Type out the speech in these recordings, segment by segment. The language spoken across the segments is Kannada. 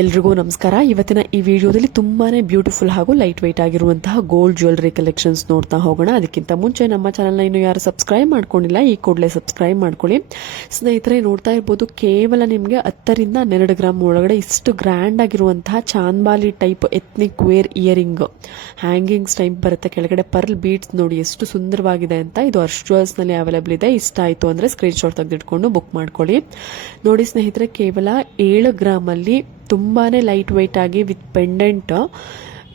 ಎಲ್ರಿಗೂ ನಮಸ್ಕಾರ. ಇವತ್ತಿನ ಈ ವಿಡಿಯೋದಲ್ಲಿ ತುಂಬಾನೇ ಬ್ಯೂಟಿಫುಲ್ ಹಾಗೂ ಲೈಟ್ ವೈಟ್ ಆಗಿರುವಂತಹ ಗೋಲ್ಡ್ ಜ್ಯುವೆಲರಿ ಕಲೆಕ್ಷನ್ಸ್ ನೋಡ್ತಾ ಹೋಗೋಣ. ಅದಕ್ಕಿಂತ ಮುಂಚೆ ನಮ್ಮ ಚಾನಲ್ನ ಇನ್ನು ಯಾರು ಸಬ್ಸ್ಕ್ರೈಬ್ ಮಾಡ್ಕೊಂಡಿಲ್ಲ ಈ ಕೂಡಲೇ ಸಬ್ಸ್ಕ್ರೈಬ್ ಮಾಡ್ಕೊಳ್ಳಿ. ಸ್ನೇಹಿತರೆ, ನೋಡ್ತಾ ಇರ್ಬೋದು, ಕೇವಲ ನಿಮಗೆ 10 ರಿಂದ 12 ಗ್ರಾಮ್ ಒಳಗಡೆ ಇಷ್ಟು ಗ್ರ್ಯಾಂಡ್ ಆಗಿರುವಂತಹ chandbali type ethnic wear earring hangings type ಬರುತ್ತೆ. ಕೆಳಗಡೆ ಪರ್ಲ್ ಬೀಡ್ಸ್ ನೋಡಿ ಎಷ್ಟು ಸುಂದರವಾಗಿದೆ ಅಂತ. ಇದು ಹರ್ಷ್ ಜ್ಯುವೆಲ್ಸ್ ನಲ್ಲಿ ಅವೈಲೇಬಲ್ ಇದೆ. ಇಷ್ಟ ಆಯ್ತು ಅಂದ್ರೆ ಸ್ಕ್ರೀನ್ ಶಾಟ್ ತೆಗೆದಿಟ್ಕೊಂಡು ಬುಕ್ ಮಾಡ್ಕೊಳ್ಳಿ. ನೋಡಿ ಸ್ನೇಹಿತರೆ, ಕೇವಲ 7 ಗ್ರಾಮ್ ಅಲ್ಲಿ ತುಂಬಾನೇ ಲೈಟ್ ವೈಟ್ ಆಗಿ ವಿತ್ ಪೆಂಡೆಂಟ್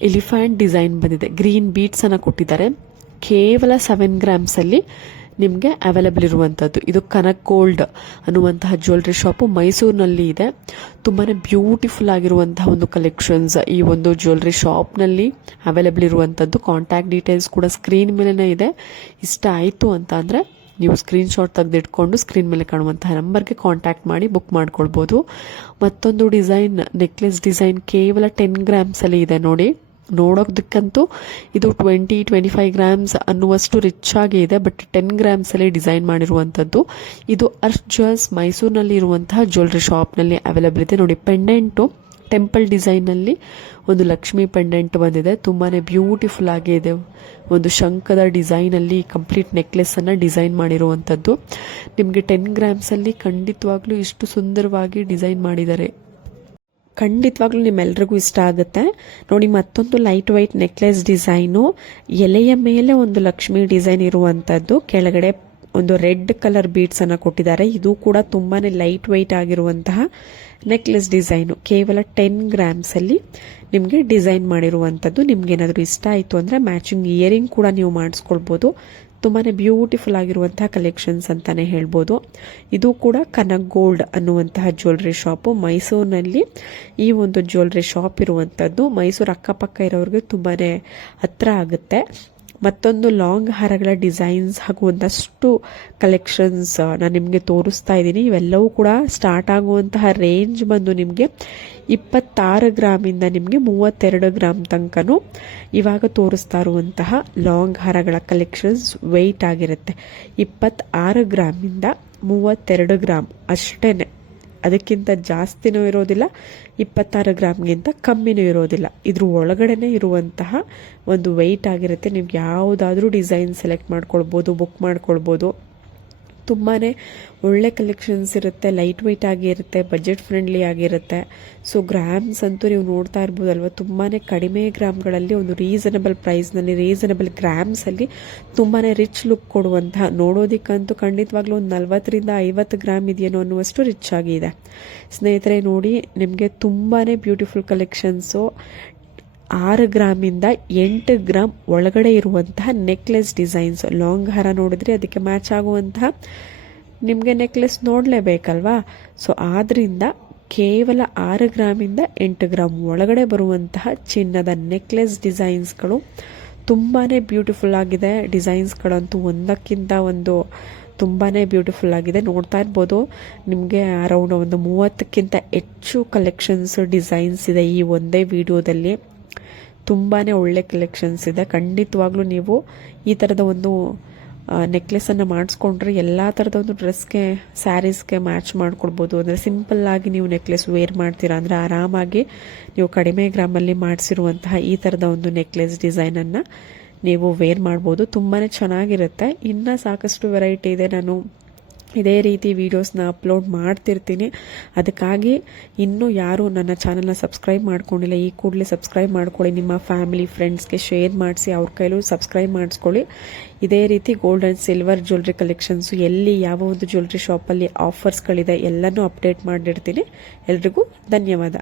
ಎಲಿಫೆಂಟ್ ಡಿಸೈನ್ ಬಂದಿದೆ. ಗ್ರೀನ್ ಬೀಡ್ಸ್ ಅನ್ನ ಕೊಟ್ಟಿದ್ದಾರೆ. ಕೇವಲ 7 ಗ್ರಾಮ್ಸ್ ಅಲ್ಲಿ ನಿಮಗೆ ಅವೈಲೇಬಲ್ ಇರುವಂತದ್ದು. ಇದು ಕನಕ್ ಗೋಲ್ಡ್ ಅನ್ನುವಂತಹ ಜ್ಯುವೆಲರಿ ಶಾಪ್ ಮೈಸೂರಿನಲ್ಲಿ ಇದೆ. ತುಂಬಾನೇ ಬ್ಯೂಟಿಫುಲ್ ಆಗಿರುವಂತಹ ಒಂದು ಕಲೆಕ್ಷನ್ಸ್ ಈ ಒಂದು ಜ್ಯುವೆಲರಿ ಶಾಪ್ ನಲ್ಲಿ ಅವೈಲೇಬಲ್ ಇರುವಂತದ್ದು. ಕಾಂಟ್ಯಾಕ್ಟ್ ಡೀಟೇಲ್ಸ್ ಕೂಡ ಸ್ಕ್ರೀನ್ ಮೇಲೆನೇ ಇದೆ. ಇಷ್ಟ ಆಯ್ತು ಅಂತ ಅಂದ್ರೆ ನೀವು ಸ್ಕ್ರೀನ್ ಶಾಟ್ ತೆಗೆದಿಟ್ಕೊಂಡು ಸ್ಕ್ರೀನ್ ಮೇಲೆ ಕಾಣುವಂತಹ ನಂಬರ್ಗೆ ಕಾಂಟ್ಯಾಕ್ಟ್ ಮಾಡಿ ಬುಕ್ ಮಾಡ್ಕೊಳ್ಬೋದು. ಮತ್ತೊಂದು ಡಿಸೈನ್, ನೆಕ್ಲೆಸ್ ಡಿಸೈನ್ ಕೇವಲ 10 ಗ್ರಾಮ್ಸ್ ಅಲ್ಲಿ ಇದೆ ನೋಡಿ. ನೋಡೋದಕ್ಕಂತೂ ಇದು 20-25 ಗ್ರಾಮ್ಸ್ ಅನ್ನುವಷ್ಟು ರಿಚ್ ಆಗಿ ಇದೆ. ಬಟ್ 10 ಗ್ರಾಮ್ಸ್ ಅಲ್ಲಿ ಡಿಸೈನ್ ಮಾಡಿರುವಂತದ್ದು. ಇದು ಹರ್ಷ್ ಜ್ಯುವೆಲ್ಸ್ ಮೈಸೂರಿನಲ್ಲಿ ಇರುವಂತಹ ಜ್ಯುವೆಲರಿ ಶಾಪ್ ನಲ್ಲಿ ಅವೈಲೇಬಲ್ ಇದೆ ನೋಡಿ. ಪೆಂಡೆಂಟು ಟೆಂಪಲ್ ಡಿಸೈನ್ ನಲ್ಲಿ ಒಂದು ಲಕ್ಷ್ಮಿ ಪೆಂಡೆಂಟ್ ಬಂದಿದೆ. ತುಂಬಾನೇ ಬ್ಯೂಟಿಫುಲ್ ಆಗಿದೆ. ಒಂದು ಶಂಖದ ಡಿಸೈನ್ ಅಲ್ಲಿ ಕಂಪ್ಲೀಟ್ ನೆಕ್ಲೆಸ್ ಅನ್ನ ಡಿಸೈನ್ ಮಾಡಿರುವಂತದ್ದು. ನಿಮಗೆ 10 ಗ್ರಾಮ್ಸ್ ಅಲ್ಲಿ ಖಂಡಿತವಾಗ್ಲೂ ಇಷ್ಟು ಸುಂದರವಾಗಿ ಡಿಸೈನ್ ಮಾಡಿದ್ದಾರೆ. ಖಂಡಿತವಾಗ್ಲೂ ನಿಮ್ಮೆಲ್ರಿಗೂ ಇಷ್ಟ ಆಗುತ್ತೆ ನೋಡಿ. ಮತ್ತೊಂದು ಲೈಟ್ ವೈಟ್ ನೆಕ್ಲೆಸ್ ಡಿಸೈನು, ಎಲೆಯ ಮೇಲೆ ಒಂದು ಲಕ್ಷ್ಮಿ ಡಿಸೈನ್ ಇರುವಂತದ್ದು. ಕೆಳಗಡೆ ಒಂದು ರೆಡ್ ಕಲರ್ ಬೀಡ್ಸ್ ಅನ್ನ ಕೊಟ್ಟಿದ್ದಾರೆ. ಇದು ಕೂಡ ತುಂಬಾನೇ ಲೈಟ್ ವೈಟ್ ಆಗಿರುವಂತಹ ನೆಕ್ಲೆಸ್ ಡಿಸೈನು. ಕೇವಲ 10 ಗ್ರಾಮ್ಸ್ ಅಲ್ಲಿ ನಿಮಗೆ ಡಿಸೈನ್ ಮಾಡಿರುವಂತದ್ದು. ನಿಮ್ಗೆ ಏನಾದರೂ ಇಷ್ಟ ಆಯ್ತು ಅಂದ್ರೆ ಮ್ಯಾಚಿಂಗ್ ಇಯರಿಂಗ್ ಕೂಡ ನೀವು ಮಾಡಿಸ್ಕೊಳ್ಬಹುದು. ತುಂಬಾನೇ ಬ್ಯೂಟಿಫುಲ್ ಆಗಿರುವಂತಹ ಕಲೆಕ್ಷನ್ಸ್ ಅಂತಾನೆ ಹೇಳ್ಬೋದು. ಇದು ಕೂಡ ಕನಕ್ ಗೋಲ್ಡ್ ಅನ್ನುವಂತಹ ಜ್ಯುವೆಲರಿ ಶಾಪ್ ಮೈಸೂರಿನಲ್ಲಿ ಈ ಒಂದು ಜ್ಯುವೆಲರಿ ಶಾಪ್ ಇರುವಂತದ್ದು. ಮೈಸೂರು ಅಕ್ಕಪಕ್ಕ ಇರೋರಿಗೆ ತುಂಬಾನೇ ಹತ್ರ ಆಗುತ್ತೆ. ಮತ್ತೊಂದು ಲಾಂಗ್ ಹಾರಗಳ ಡಿಸೈನ್ಸ್ ಹಾಗೂ ಒಂದಷ್ಟು ಕಲೆಕ್ಷನ್ಸ್ ನಾನು ನಿಮಗೆ ತೋರಿಸ್ತಾ ಇದ್ದೀನಿ. ಇವೆಲ್ಲವೂ ಕೂಡ ಸ್ಟಾರ್ಟ್ ಆಗುವಂತಹ ರೇಂಜ್ ಬಂದು ನಿಮಗೆ 26 ಗ್ರಾಮಿಂದ ನಿಮಗೆ 32 ಗ್ರಾಮ್ ತನಕನೂ ಇವಾಗ ತೋರಿಸ್ತಾ ಇರುವಂತಹ ಲಾಂಗ್ ಹಾರಗಳ ಕಲೆಕ್ಷನ್ಸ್ ವೆಯ್ಟ್ ಆಗಿರುತ್ತೆ. 26 ಗ್ರಾಮಿಂದ 32 ಗ್ರಾಮ್ ಅಷ್ಟೇನೆ. ಅದಕ್ಕಿಂತ ಜಾಸ್ತಿನೂ ಇರೋದಿಲ್ಲ, 26 ಗ್ರಾಮ್ಗಿಂತ ಕಮ್ಮಿನೂ ಇರೋದಿಲ್ಲ. ಇದ್ರ ಒಳಗಡೆನೆ ಇರುವಂತಹ ಒಂದು ವೆಯ್ಟ್ ಆಗಿರುತ್ತೆ. ನೀವು ಯಾವುದಾದ್ರೂ ಡಿಸೈನ್ ಸೆಲೆಕ್ಟ್ ಮಾಡ್ಕೊಳ್ಬೋದು, ಬುಕ್ ಮಾಡ್ಕೊಳ್ಬೋದು. ತುಂಬಾನೇ ಒಳ್ಳೆ ಕಲೆಕ್ಷನ್ಸ್ ಇರುತ್ತೆ. ಲೈಟ್ ವೆಯ್ಟ್ ಆಗಿರುತ್ತೆ, ಬಜೆಟ್ ಫ್ರೆಂಡ್ಲಿ ಆಗಿರುತ್ತೆ. ಸೊ ಗ್ರಾಮ್ಸ್ ಅಂತೂ ನೀವು ನೋಡ್ತಾ ಇರ್ಬೋದಲ್ವ, ತುಂಬಾನೇ ಕಡಿಮೆ ಗ್ರಾಮ್ಗಳಲ್ಲಿ ಒಂದು ರೀಸನಬಲ್ ಪ್ರೈಸ್ನಲ್ಲಿ, ರೀಸನಬಲ್ ಗ್ರಾಮ್ಸ್ ಅಲ್ಲಿ ತುಂಬಾನೇ ರಿಚ್ ಲುಕ್ ಕೊಡುವಂತಹ, ನೋಡೋದಿಕ್ಕಂತೂ ಖಂಡಿತವಾಗ್ಲೂ ಒಂದು 40 ರಿಂದ 50 ಗ್ರಾಮ್ ಇದೆಯೇನೋ ಅನ್ನುವಷ್ಟು ರಿಚ್ ಆಗಿದೆ. ಸ್ನೇಹಿತರೆ ನೋಡಿ, ನಿಮಗೆ ತುಂಬಾನೇ ಬ್ಯೂಟಿಫುಲ್ ಕಲೆಕ್ಷನ್ಸು 6 ಗ್ರಾಮಿಂದ 8 ಗ್ರಾಮ್ ಒಳಗಡೆ ಇರುವಂತಹ ನೆಕ್ಲೆಸ್ ಡಿಸೈನ್ಸ್. ಲಾಂಗ್ ಹಾರ ನೋಡಿದ್ರೆ ಅದಕ್ಕೆ ಮ್ಯಾಚ್ ಆಗುವಂತಹ ನಿಮಗೆ ನೆಕ್ಲೆಸ್ ನೋಡಲೇಬೇಕಲ್ವಾ. ಸೊ ಆದ್ರಿಂದ ಕೇವಲ 6 ಗ್ರಾಮಿಂದ 8 ಗ್ರಾಮ್ ಒಳಗಡೆ ಬರುವಂತಹ ಚಿನ್ನದ ನೆಕ್ಲೆಸ್ ಡಿಸೈನ್ಸ್ಗಳು ತುಂಬಾನೇ ಬ್ಯೂಟಿಫುಲ್ ಆಗಿದೆ. ಡಿಸೈನ್ಸ್ಗಳಂತೂ ಒಂದಕ್ಕಿಂತ ಒಂದು ತುಂಬಾನೇ ಬ್ಯೂಟಿಫುಲ್ ಆಗಿದೆ. ನೋಡ್ತಾ ಇರ್ಬೋದು, ನಿಮಗೆ ಅರೌಂಡ್ ಒಂದು 30ಕ್ಕಿಂತ ಹೆಚ್ಚು ಕಲೆಕ್ಷನ್ಸ್ ಡಿಸೈನ್ಸ್ ಇದೆ ಈ ಒಂದೇ ವಿಡಿಯೋದಲ್ಲಿ. ತುಂಬಾನೇ ಒಳ್ಳೆ ಕಲೆಕ್ಷನ್ಸ್ ಇದೆ. ಖಂಡಿತವಾಗ್ಲೂ ನೀವು ಈ ಥರದ ಒಂದು ನೆಕ್ಲೆಸ್ ಅನ್ನು ಮಾಡಿಸ್ಕೊಂಡ್ರೆ ಎಲ್ಲ ಥರದ ಒಂದು ಡ್ರೆಸ್ಗೆ, ಸ್ಯಾರೀಸ್ಗೆ ಮ್ಯಾಚ್ ಮಾಡ್ಕೊಳ್ಬೋದು. ಅಂದರೆ ಸಿಂಪಲ್ ಆಗಿ ನೀವು ನೆಕ್ಲೆಸ್ ವೇರ್ ಮಾಡ್ತೀರಾ ಅಂದರೆ ಆರಾಮಾಗಿ ನೀವು ಕಡಿಮೆ ಗ್ರಾಮಲ್ಲಿ ಮಾಡಿಸಿರುವಂತಹ ಈ ಥರದ ಒಂದು ನೆಕ್ಲೆಸ್ ಡಿಸೈನನ್ನು ನೀವು ವೇರ್ ಮಾಡ್ಬೋದು. ತುಂಬಾನೇ ಚೆನ್ನಾಗಿರುತ್ತೆ. ಇನ್ನು ಸಾಕಷ್ಟು ವೆರೈಟಿ ಇದೆ. ನಾನು ಇದೇ ರೀತಿ ವಿಡಿಯೋಸ್ನ ಅಪ್ಲೋಡ್ ಮಾಡ್ತಿರ್ತೀನಿ. ಅದಕ್ಕಾಗಿ ಇನ್ನೂ ಯಾರು ನನ್ನ ಚಾನಲ್ನ ಸಬ್ಸ್ಕ್ರೈಬ್ ಮಾಡ್ಕೊಂಡಿಲ್ಲ, ಈ ಕೂಡಲೇ ಸಬ್ಸ್ಕ್ರೈಬ್ ಮಾಡ್ಕೊಳ್ಳಿ. ನಿಮ್ಮ ಫ್ಯಾಮಿಲಿ ಫ್ರೆಂಡ್ಸ್ಗೆ ಶೇರ್ ಮಾಡಿಸಿ, ಅವ್ರ ಕೈಲೂ ಸಬ್ಸ್ಕ್ರೈಬ್ ಮಾಡಿಸ್ಕೊಳ್ಳಿ. ಇದೇ ರೀತಿ gold and silver jewellery collections ಎಲ್ಲಿ ಯಾವ ಒಂದು ಜ್ಯುವೆಲ್ರಿ ಶಾಪಲ್ಲಿ ಆಫರ್ಸ್ಗಳಿದೆ ಎಲ್ಲನೂ ಅಪ್ಡೇಟ್ ಮಾಡಿರ್ತೀನಿ. ಎಲ್ರಿಗೂ ಧನ್ಯವಾದ.